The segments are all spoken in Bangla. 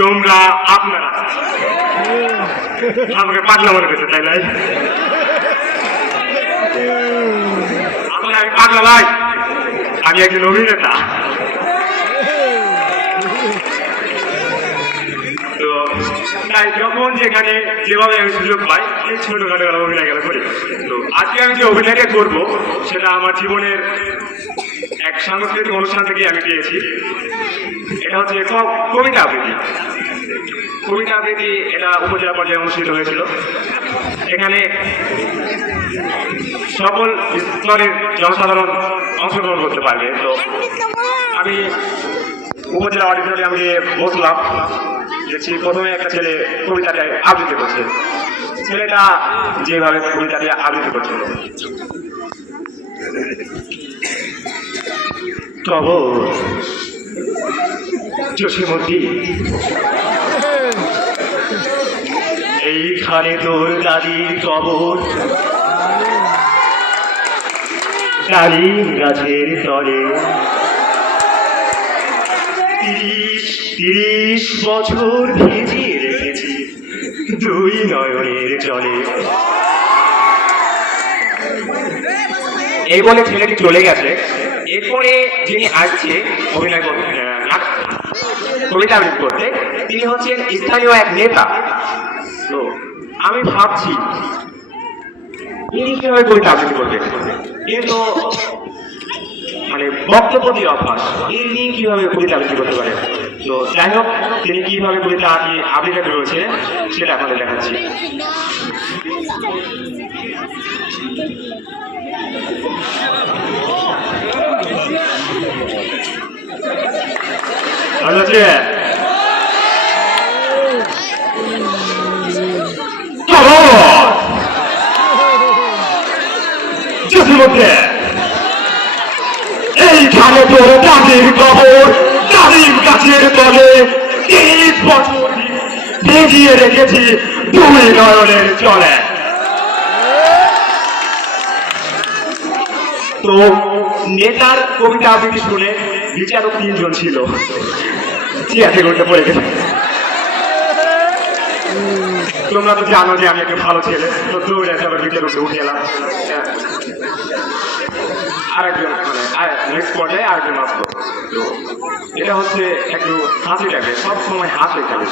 তোমরা আপনারা আমাকে পাগলা মনে করছে, তাই নাই? আমি পাগলা ভাই, আমি একজন অভিনেতা। তো তাই যখন যেখানে যেভাবে আমি সুযোগ পাই এই ছোটখাটো অভিনয় গেলে করি। তো আজকে আমি যে অভিনয়টা করবো সেটা আমার জীবনের এক সাংস্কৃতিক অনুষ্ঠান থেকে আমি পেয়েছি। এটা হচ্ছে কবিতা আবৃত্তি। কবিতা আবৃত্তি এটা উপজেলা পর্যায়ে অনুষ্ঠিত হয়েছিল। এখানে সকল স্তরের জনসাধারণ অংশগ্রহণ করতে পারবে। তো আমি উপজেলা অডিটোরিয়ামে বসলাম, দেখছি প্রথমে একটা ছেলে কবিতাটায় আবৃত্তি করছে। ছেলেটা যেভাবে কবিতাটি আবৃত্তি করছিল, তব জসীমতী এইখানে তোর দাদির কবর, ডালিম গাছের তলে ৩০ বছর ভিজিয়ে রেখেছি দুই নয়নের জলে। এই বলে ছেলেটি চলে গেছে। এরপরে যিনি আসছে অভিনয় করতে, কবিতা আবৃত্তি করতে, তিনি হচ্ছেন স্থানীয় এক নেতা। তো আমি ভাবছি ইনি কিভাবে কবিতা আবৃত্তি করবে, কিন্তু মানে বক্তব্য দিয়ে অভ্যাস, ইনি কিভাবে কবিতা আবৃত্তি করতে পারে। তো যাই হোক, তিনি কিভাবে কবিতা আবৃত্তি করেছিলেন সেটা আপনাদের দেখাচ্ছি। ভালো আছে? এইখানে তোর দাদির কবর, ডালিম গাছের তলে ৩০ বছর ভিজিয়ে রেখেছি দুই নয়নের জলে। তো নেতার কবিতা আবৃত্তি শুনে বিচারক ৩ জন ছিল, চেয়ারে করতে পড়ে গেছে। তোমরা তো জানো যে আমি একটা ভালো ছেলে, তো দৌড়ে সবার বিচারককে উঠে এলাম। আরেকজন মানে নেক্সট পর্যায়ে আরেকজন আসলো। তো এটা হচ্ছে একটু হাসি থাকে, সব সময় হাসে থাকে,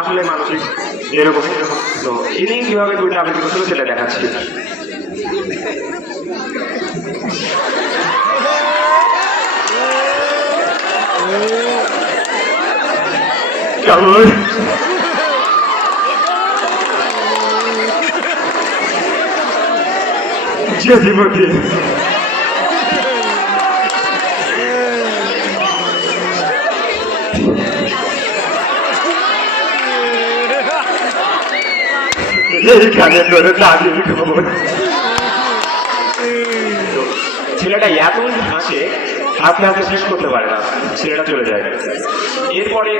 আসলে মানসিক এরকম। তো ইনি কিভাবে কবিতা আবৃত্তি করছিল সেটা দেখাচ্ছি। কেমন জসীমতী এইখানে তোর দাদির খবর। ছেলেটা এতই হাসে, হাসতে হাসতে শেষ করতে পারে না, ছেলেটা চলে যায়। এরপরে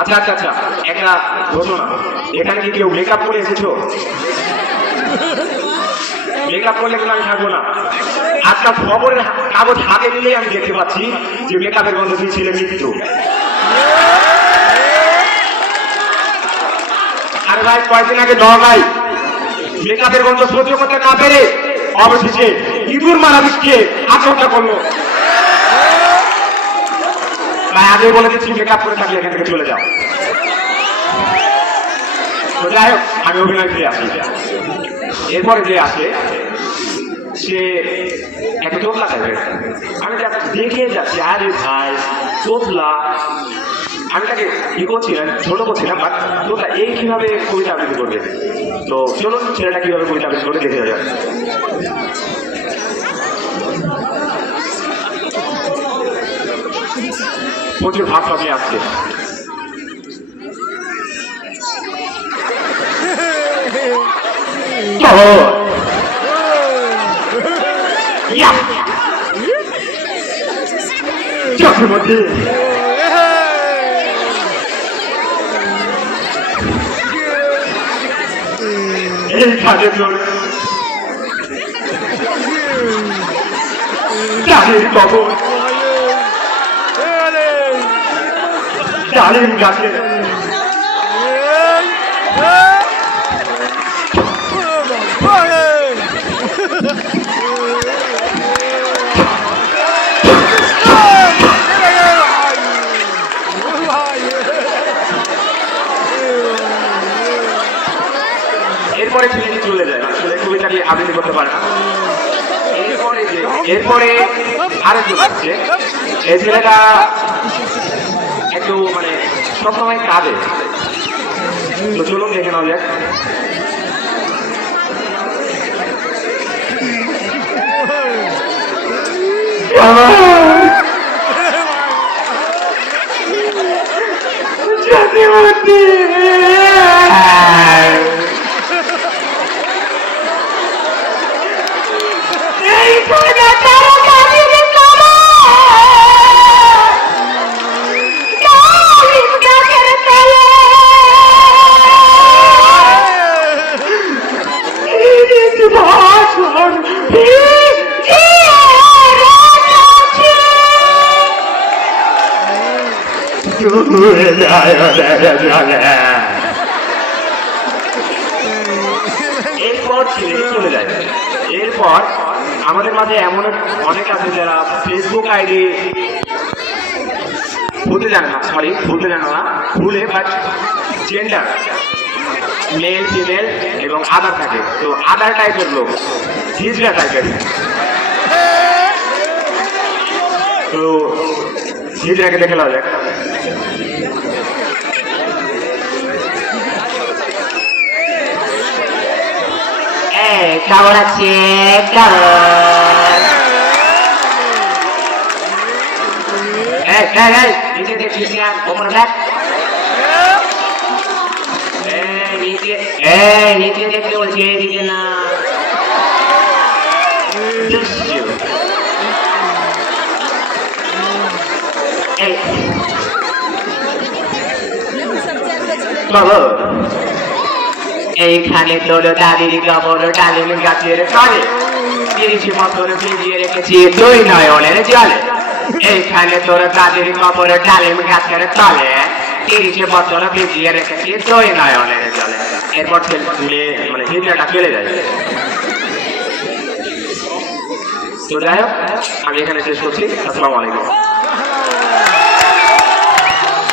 আচ্ছা আচ্ছা আচ্ছা একটা ঘটনা, এখানে কি কেউ মেকআপ করে এসেছো? মেকআপ করলে কিন্তু আমি থাকবো না। আজকাল খবরের কাগজ হাতে নিলেই আমি দেখতে পাচ্ছি যে মেকআপের গন্ধ দিয়ে ছেলে মৃত্যু। আরে ভাই, কয়েকদিন আগে ভাই মেকআপের গন্ধ সহ্য করতে না পেরে অবশেষে ইঁদুর মারা দিচ্ছে আত্মহত্যা করলো। তাই আগে বলে দিচ্ছি, মেকআপ করে থাকলে এখান থেকে চলে যাও। যাই হোক, আমি অভিনয় ফিরে আসি। এরপরে যে আসে সে একটা তোতলা টাইপের, আমি দেখে যাচ্ছি আরে ভাই তোতলা, আমি তাকে ই করছিলাম, ছোট করছিলাম, বাট তোতলা এই কিভাবে কবিতা আবৃত্তি করবে। তো চলুন ছেলেটা কিভাবে কবিতা আবৃত্তি করে দেখে যাবে। প্রচুর ভাব সামনে আসছে। চক্রবর্তী এইখানে তোর ডালিম কবর, ডালিম গাছে এরপরে ছেলেটি চলে যায়, আসলে কবিতাটি আবৃত্তি করতে পারে না। এরপরে আরেকজন আসছে, এই ছেলেটা একটু মানে সবসময় কাঁদে। তো চলুন দেখে নেওয়া যাক। এরপর ছেলে চলে যায়। এরপর আমাদের মাঝে এমন অনেক আছে যারা ফেসবুক আইডি খুলতে জানে না, খুলতে জানে না, খুলে বাট জেন্ডার মেল ফিমেল এবং আদার থাকে। তো আদার টাইপের লোক, হিজড়া টাইপের, তো হিজড়াকে দেখে নেওয়া যাক। কেমন আছে? নিচে দেখছিস ওপরে দেখ, নিচে দেখতে বলছি, এদিকে না। এইখানে তোর দাদির কবর ডালিম গাছের তলে, 30 বছর ভিজিয়ে রেখেছি দুই নয়নের জলে। এইখানে তোর দাদির কবর ডালিম গাছের তলে, 30 বছর ভিজিয়ে রেখেছি দুই নয়নের জলে। এরপর মানে হিজড়াটা চলে যায়। তো যাই হোক, আমি এখানে শেষ করছি। আসসালামু আলাইকুম।